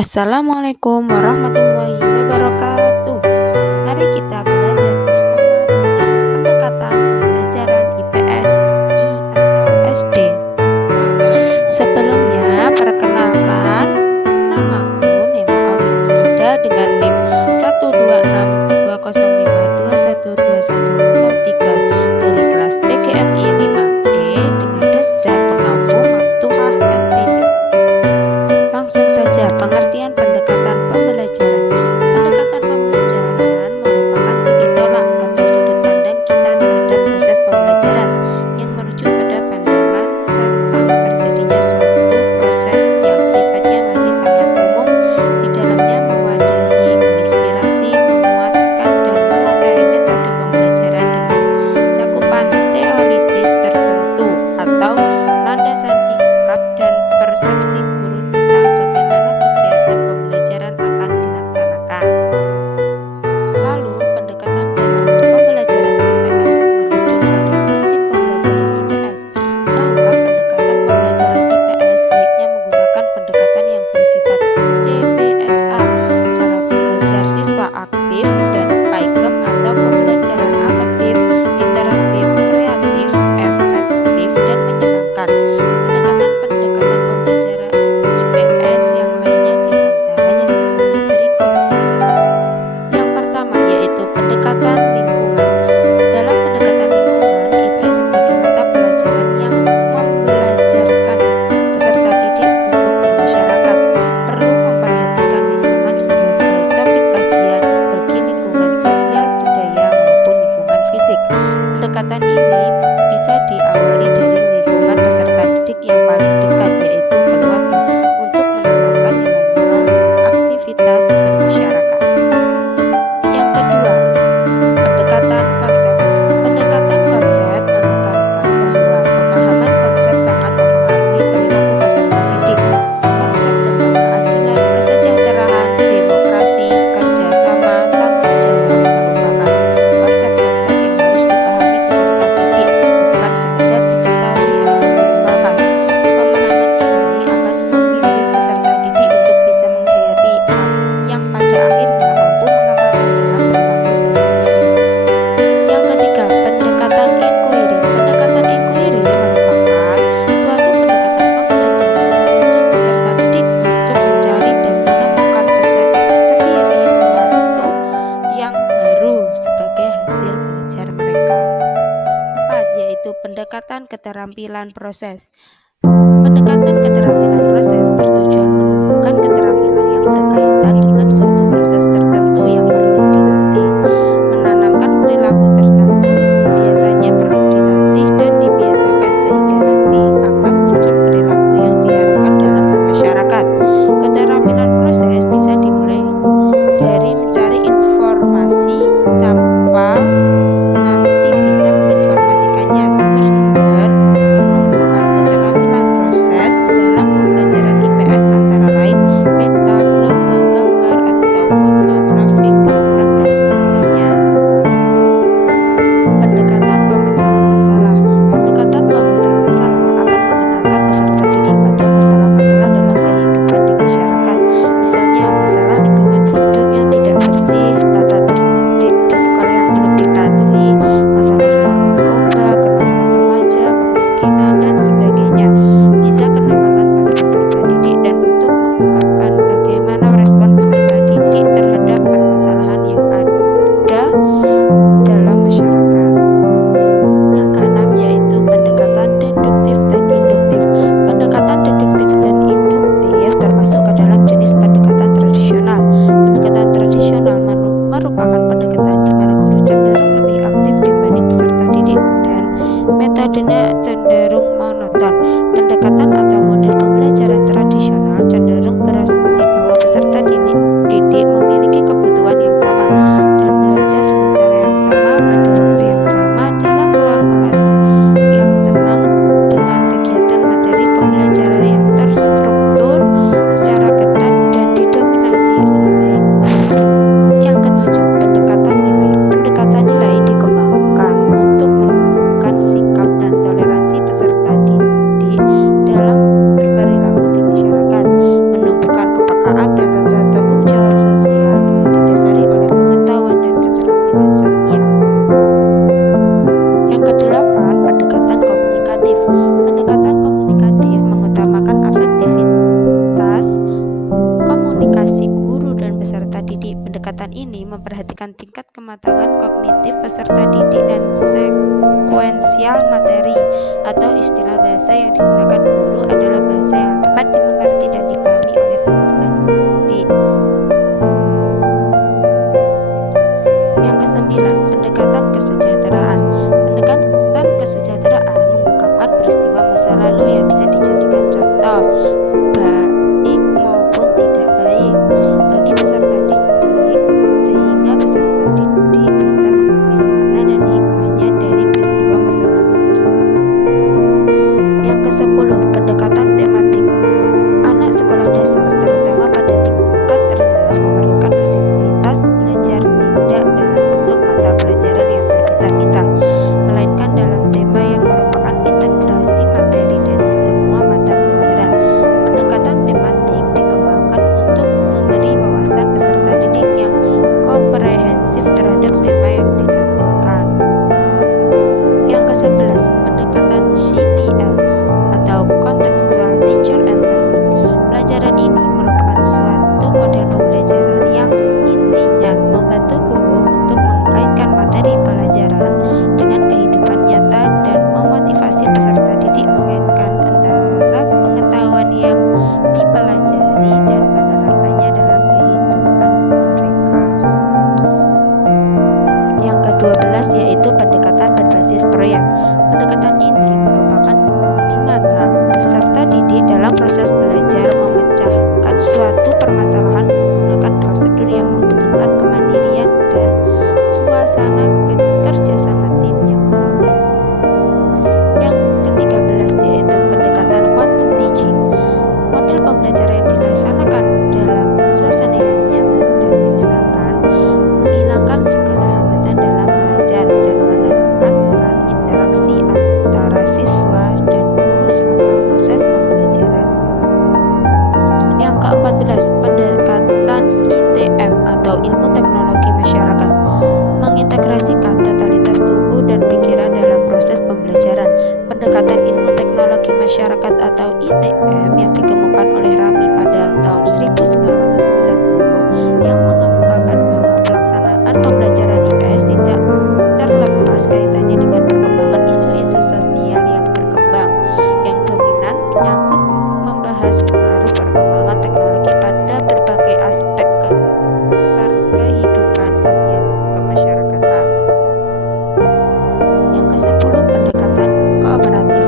Assalamualaikum warahmatullahi wabarakatuh. Mari kita belajar bersama tentang pendekatan pembelajaran IPS I atau SD. Sebelumnya, perkenalkan, namaku Nela Aulia Sarida dengan NIM 1262052012103 dari kelas PGMI 5E dengan dosen pengampu Maftuhah MPD. Langsung saja pengertian pendekatan pembelajaran. Pendekatan pembelajaran merupakan titik tolak atau sudut pandang kita terhadap proses pembelajaran yang merujuk pada pandangan tentang terjadinya suatu proses yang sifatnya masih sangat umum, di dalamnya mewadahi, menginspirasi, memuatkan, dan memateri metode pembelajaran dengan cakupan teoritis tertentu atau landasan sikap dan persepsi guru tentang bagaimana kegiatan pembelajaran akan dilaksanakan. Lalu, pendekatan dalam pembelajaran IPS merujuk pada prinsip pembelajaran IPS, bahwa pendekatan pembelajaran IPS baiknya menggunakan pendekatan yang bersifat CBSA, cara belajar siswa aktif, dan PAIGEM atau pembelajaran afektif, interaktif, kreatif, efektif, dan menyenangkan. Pendekatan-pendekatan pembelajaran IPS yang lainnya diantaranya sebagai berikut. Yang pertama yaitu pendekatan lingkungan. Dalam pendekatan lingkungan, IPS sebagai mata pelajaran yang membelajarkan peserta didik untuk bermasyarakat perlu memperhatikan lingkungan sebagai topik kajian bagi lingkungan sosial, budaya, maupun lingkungan fisik. Pendekatan ini bisa diawali dari lingkungan peserta didik yang paling dekat, yaitu keluarga, untuk menanamkan nilai moral dan aktivitas bermasyarakat. Yang kedua, pendekatan konsep. Pendekatan konsep menekankan bahwa pemahaman konsep sangat mempengaruhi perilaku peserta didik. Konsep tentang keadilan, kesejahteraan, demokrasi, kerjasama, tanggung jawab merupakan konsep-konsep yang harus dipahami peserta didik, bukan sekedar diketahui atau dihafalkan. Pemahaman ini akan membimbing peserta didik untuk bisa menghayati yang pada akhirnya mampu mengamalkan dalam perilaku sehari-hari. Yang ketiga, pendekatan inquiry. Pendekatan inquiry merupakan suatu pendekatan pembelajaran menuntut peserta didik untuk mencari dan menemukan sendiri sesuatu yang baru sebagai hasil belajar mereka. 4. Yaitu pendekatan keterampilan proses. Pendekatan keterampilan proses bertujuan menumbuhkan keterampilan yang berkaitan dengan suatu proses tertentu yang perlu dilatih. Menanamkan perilaku tertentu biasanya perlu dilatih dan dibiasakan sehingga nanti akan muncul perilaku yang diharapkan dalam bermasyarakat. Keterampilan proses bisa dimulai dari mencari informasi sampel, nanti bisa menginformasikannya, sumber-sumber menumbuhkan keterampilan proses dalam pembelajaran IPS antara lain peta, globe, gambar atau foto, grafik, diagram, dan sebagainya. Pendekatan pemecahan masalah. Pendekatan pemecahan masalah akan mengenalkan peserta didik pada masalah-masalah dalam kehidupan di masyarakat. Misalnya masalah lingkungan hidup yang tidak bersih, tata tertib di sekolah yang belum dipatuhi, masalah narkoba, kenakalan remaja, kemiskinan, dan sebagainya. Bisa kenakalan pada peserta didik dan untuk mengungkapkan bagaimana respon peserta didik terhadap permasalahan yang ada dalam masyarakat. Yang keenam yaitu pendekatan deduktif dan induktif. Pendekatan deduktif dan induktif termasuk ke dalam jenis pendekatan tradisional. Pendekatan tradisional merupakan pendekatan di mana guru cenderung lebih aktif dibanding peserta didik dan metodenya cenderung monoton. Pendekatan atau model pembelajaran tradisional cenderung berasumsi bahwa peserta didik memiliki kebutuhan yang sama dan belajar dengan cara yang sama pada waktu yang sama dalam ruang kelas yang tenang dengan kegiatan materi pembelajaran yang terstruktur secara ketat dan didominasi oleh guru. Yang ketujuh, pendekatan nilai. Pendekatan nilai dikembangkan untuk menumbuhkan sikap dan toleransi peserta didik dalam berperilaku di masyarakat, menumbuhkan kepekaan dan pendekatan ini memperhatikan tingkat kematangan kognitif peserta didik dan sekuensial materi, atau istilah bahasa yang digunakan guru adalah bahasa yang tepat dimengerti dan dipahami oleh peserta didik. Yang kesembilan, pendekatan kesejahteraan. Pendekatan kesejahteraan mengungkapkan peristiwa masa lalu yang bisa dijadikan contoh, baik maupun tidak baik, bagi peserta didik, sehingga peserta didik bisa mengambil makna dan hikmahnya dari peristiwa masa lalu tersebut. Yang ke-10, pendekatan tematik. Anak sekolah dasar, terutama pada tingkat rendah, memerlukan fasilitas belajar tidak dalam bentuk mata pelajaran yang terpisah-pisah, melainkan dalam tema yang merupakan integrasi materi dari semua mata pelajaran. Pendekatan tematik dikembangkan untuk memberi wawasan peserta didik yang komprehensif terhadap tema yang ditampilkan. Yang ke-11, pendekatan CTL atau Contextual Teacher and Learning. Pelajaran ini merupakan suatu model pembelajaran yang intinya membantu guru untuk mengkaitkan materi pelajaran dengan kehidupan nyata dan memotivasi peserta didik mengaitkan antara pengetahuan yang dipelajari dan penerapannya dalam kehidupan mereka. Yang ke-12 yaitu pendekatan berbasis proyek. Pendekatan ini merupakan di mana peserta didik dalam proses belajar memecahkan suatu permasalahan menggunakan prosedur yang membutuhkan kemandirian dan suasana kerjasama tim yang salin. Yang ke-13 yaitu pendekatan quantum teaching. Model pembelajaran yang dilaksanakan dalam suasana yang nyaman dan menyenangkan, menghilangkan segala hambatan dalam belajar dan menekankan interaksi antara siswa dan guru selama proses pembelajaran. Yang ke-14, pendekatan ITM atau ilmu teknologi masyarakat. Mengintegrasikan totalitas tubuh dan pikiran dalam proses pembelajaran. Pendekatan ilmu teknologi masyarakat atau ITM yang dikemukakan oleh Rami pada tahun 1990 yang mengemukakan bahwa pelaksanaan pembelajaran IPS tidak terlepas kaitannya dengan perkembangan isu-isu sosial yang berkembang, yang dominan menyangkut membahas pengaruh perkembangan teknologi pada berbagai aspek kehidupan sosial kemasyarakatan. Yang ke-10, pendekatan kooperatif.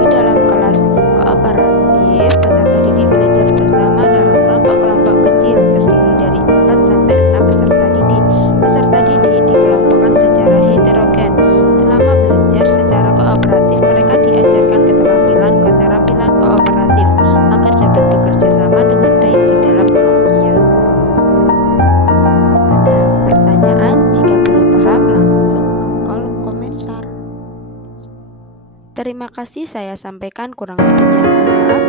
Di dalam kelas kooperatif, peserta didik belajar bersama dalam kelompok-kelompok kecil terdiri dari 4 sampai 6 peserta didik. Peserta didik dikelompokkan secara heterogen. Selama belajar secara kooperatif, mereka diajarkan keterampilan kooperatif agar dapat bekerja sama dengan baik di dalam kelompoknya. Ada pertanyaan? Jika belum paham, langsung ke kolom komentar. Terima kasih, saya sampaikan, kurang lebihnya mohon maaf.